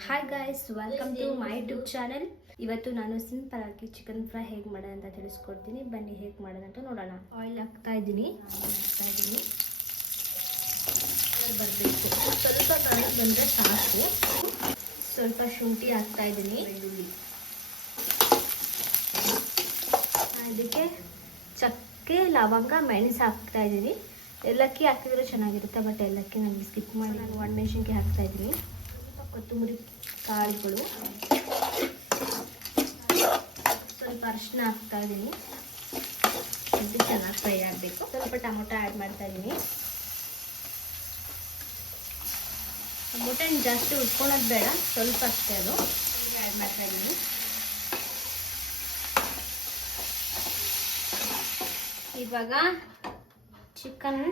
Hi guys, welcome to my YouTube channel. ಇವತ್ತು ನಾನು simple ಆಗಿ ಚಿಕನ್ ಫ್ರೈ ಹೇಗೆ ಮಾಡೋದು ಅಂತ ತಿಳಿಸ್ಕೊಡ್ತೀನಿ. ಬನ್ನಿ ಹೇಗೆ ಮಾಡೋದು ಅಂತ ನೋಡೋಣ. ಆಯಿಲ್ ಹಾಕ್ತಾ ಇದ್ದೀನಿ. ಬರಬೇಕು, ಸ್ವಲ್ಪ ಕಲರ್ ಬಂದರೆ ಸಾಕು. ಸ್ವಲ್ಪ ಶುಂಠಿ ಹಾಕ್ತಾ ಇದ್ದೀನಿ, ಬೆಳ್ಳುಳ್ಳಿ. ಇದಕ್ಕೆ ಚಕ್ಕೆ, ಲವಂಗ, ಮೆಣಸು ಹಾಕ್ತಾ ಇದ್ದೀನಿ. ಏಲಕ್ಕಿ ಹಾಕಿದ್ರೆ ಚೆನ್ನಾಗಿರುತ್ತೆ, ಬಟ್ ಏಲಕ್ಕಿ ನನಗೆ ಸ್ಕಿಪ್ ಮಾಡಿ ನಾನು ಒಣಮೆಣಸಿನ್ಕಾಯಿ ಹಾಕ್ತಾ ಇದ್ದೀನಿ. ಕೊತ್ತಂಬರಿ ಕಾಳುಗಳು, ಸ್ವಲ್ಪ ಅರಿಶಿನ ಹಾಕ್ತಾ ಇದ್ದೀನಿ. ಇದು ಚೆನ್ನಾಗಿ ಫ್ರೈ ಆಗಬೇಕು. ಸ್ವಲ್ಪ ಟೊಮೊಟೊ ಆ್ಯಡ್ ಮಾಡ್ತಾ ಇದ್ದೀನಿ. ಟೊಮೊಟೊ ಜಾಸ್ತಿ ಉಳ್ಕೊಳೋದು ಬೇಡ, ಸ್ವಲ್ಪ ಅಷ್ಟೇ. ಅದು ಆ್ಯಡ್ ಮಾಡ್ತಾ ಇದ್ದೀನಿ. ಇವಾಗ ಚಿಕನ್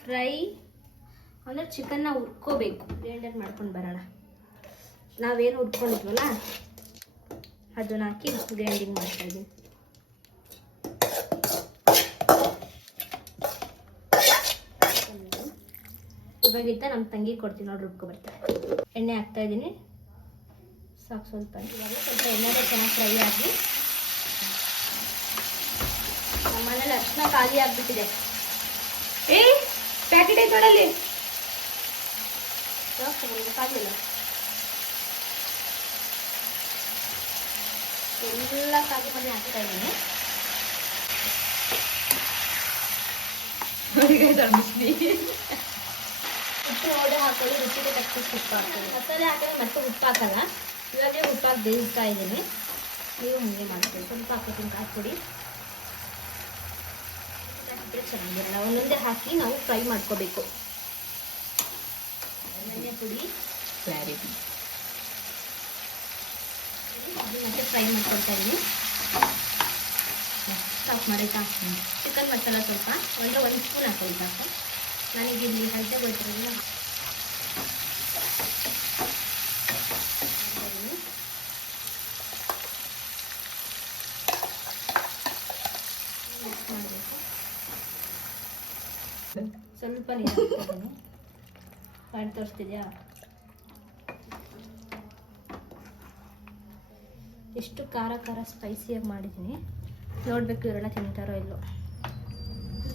ಫ್ರೈ ಅಂದರೆ ಚಿಕನ್ನ ಹುರ್ಕೋಬೇಕು. ಗ್ರೈಂಡರ್ ಮಾಡ್ಕೊಂಡು ಬರೋಣ. ನಾವೇನು ಹುರ್ಕೊಂಡಿದ್ವಲ್ಲ ಅದನ್ನ ಹಾಕಿ ಗ್ರೈಂಡಿಂಗ್ ಮಾಡ್ತಾಯಿದ್ದೀನಿ. ಇವಾಗಿದ್ದ ನಮ್ಮ ತಂಗಿ ಕೊಡ್ತೀನಿ, ನೋಡಿ ರುಬ್ಕೊಬರ್ತಾರೆ. ಎಣ್ಣೆ ಹಾಕ್ತಾಯಿದ್ದೀನಿ, ಸಾಕು ಸ್ವಲ್ಪ. ಇವಾಗ ಸ್ವಲ್ಪ ಎಣ್ಣೆ ಚೆನ್ನಾಗಿ ಫ್ರೈ ಆಗಿ, ನಮ್ಮ ಮನೇಲಿ ಅರ್ಶಿನ ಖಾಲಿ ಆಗಿಬಿಟ್ಟಿದೆ. ಪ್ಯಾಕೆಟ್ ಐತೆ ನೋಡಲ್ಲಿ, ಕಾಲಿಲ್ಲ. ಎಲ್ಲ ಕಾಗಿ ಮಾಡಿ ಹಾಕ್ತಾ ಇದ್ದೀನಿ. ಉಪ್ಪು ನೋಡಿ ಹಾಕೊಳ್ಳಿ, ರುಚಿಗೆ ತಕ್ಕಷ್ಟು ಉಪ್ಪು ಹಾಕ್ತೀನಿ. ಮಸಾಲೆ ಹಾಕಿದ್ರೆ ಮತ್ತೆ ಉಪ್ಪು ಹಾಕಲ್ಲ. ಇವಾಗಲೇ ಉಪ್ಪಾಗಿ ಬೇಯಿಸ್ತಾ ಇದ್ದೀನಿ. ನೀವು ಹಂಗೆ ಮಾಡ್ತೀವಿ. ಸ್ವಲ್ಪ ಹಾಕೋತೀನಿ ಕಾಯಿ ಪುಡಿ. ಹಾಕಿದ್ರೆ ಚೆನ್ನಾಗಿರಲ್ಲ, ಒಂದೊಂದೇ ಹಾಕಿ ನಾವು ಫ್ರೈ ಮಾಡ್ಕೋಬೇಕು. ಧನಿಯಾ ಪುಡಿ, ಕ್ಲಾರಿಟಿ ಮತ್ತೆ ಫ್ರೈ ಮಾಡ್ಕೊಳ್ತಾ ಇದ್ದೀನಿ. ಸ್ಟಾಪ್ ಮಾಡೈತಾ? ಚಿಕನ್ ಮಸಾಲ ಸ್ವಲ್ಪ ಒಂದು ಸ್ಪೂನ್ ಹಾಕೊಳ್ಳಿ ಸಾಕು. ನನಗೆ ಇಲ್ಲಿ ಹಲ್ದೆ ಗೊತ್ತಿರೋದಿಲ್ಲ. ಸ್ವಲ್ಪ ನೀರು ಹಾಕ್ತಿದ್ದೀನಿ. ಮಾಡಿ ತೋರಿಸ್ತಿದ್ಯಾ? ಎಷ್ಟು ಖಾರ ಖಾರ ಸ್ಪೈಸಿಯಾಗಿ ಮಾಡಿದ್ದೀನಿ. ನೋಡಬೇಕು ಇವರೆಲ್ಲ ತಿಂತಾರೋ ಇಲ್ಲೋ.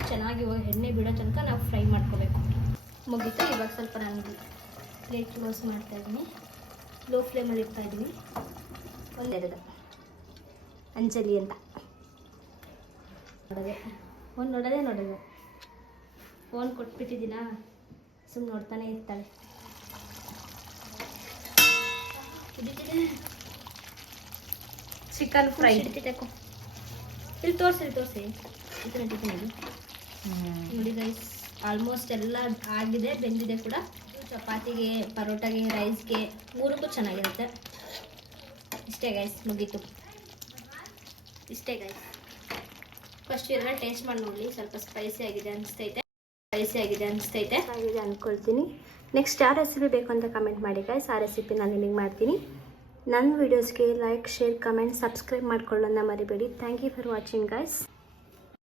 ಚೆನ್ನಾಗಿ ಇವಾಗ ಎಣ್ಣೆ ಬಿಡೋ ತನಕ ನಾವು ಫ್ರೈ ಮಾಡ್ಕೋಬೇಕು. ಮುಗೀತು. ಇವಾಗ ಸ್ವಲ್ಪ ನಾನು ಪ್ಲೇಟ್ ಕ್ಲೋಸ್ ಮಾಡ್ತಾಯಿದ್ದೀನಿ. ಲೋ ಫ್ಲೇಮಲ್ಲಿ ಇಡ್ತಾಯಿದ್ದೀನಿ. ಒಂದೆರಡು ಅಂಜಲಿ ಅಂತ ನೋಡೋದೆ ಫೋನ್ ಕೊಟ್ಬಿಟ್ಟಿದ್ದೀನಾ, ಸುಮ್ಮನೆ ನೋಡ್ತಾನೆ ಇರ್ತಾಳೆ. ಚಿಕನ್ ಫ್ರೈ ಇಡ್ತಿದ್ದಕ್ಕೋ ಇಲ್ಲಿ ತೋರಿಸಿ ನೋಡಿ ಗೈಸ್, ಆಲ್ಮೋಸ್ಟ್ ಎಲ್ಲ ಆಗಿದೆ, ಬೆಂದಿದೆ ಕೂಡ. ಚಪಾತಿಗೆ, ಪರೋಟಾಗೆ, ರೈಸ್ಗೆ, ಮೂರಕ್ಕೂ ಚೆನ್ನಾಗಿರುತ್ತೆ. ಇಷ್ಟೇ ಗೈಸ್, ಮುಗೀತು. ಇಷ್ಟೇ ಗೈಸ್. ಫಸ್ಟ್ ಎಲ್ಲ ಟೇಸ್ಟ್ ಮಾಡಿ ನೋಡಿ. ಸ್ವಲ್ಪ ಸ್ಪೈಸಿ ಆಗಿದೆ ಅನಿಸ್ತೈತೆ ಅಂದ್ಕೊಳ್ತೀನಿ. ನೆಕ್ಸ್ಟ್ ಯಾವ ರೆಸಿಪಿ ಬೇಕು ಅಂತ ಕಮೆಂಟ್ ಮಾಡಿ ಗೈಸ್. ಆ ರೆಸಿಪಿ ನಾನು ನಿಮಗೆ ಮಾಡ್ತೀನಿ. ನನ್ನ ವೀಡಿಯೋಸ್ಗೆ ಲೈಕ್, ಶೇರ್, ಕಮೆಂಟ್, ಸಬ್ಸ್ಕ್ರೈಬ್ ಮಾಡ್ಕೊಳ್ಳೋಣ ಮರಿಬೇಡಿ. Thank you for watching guys.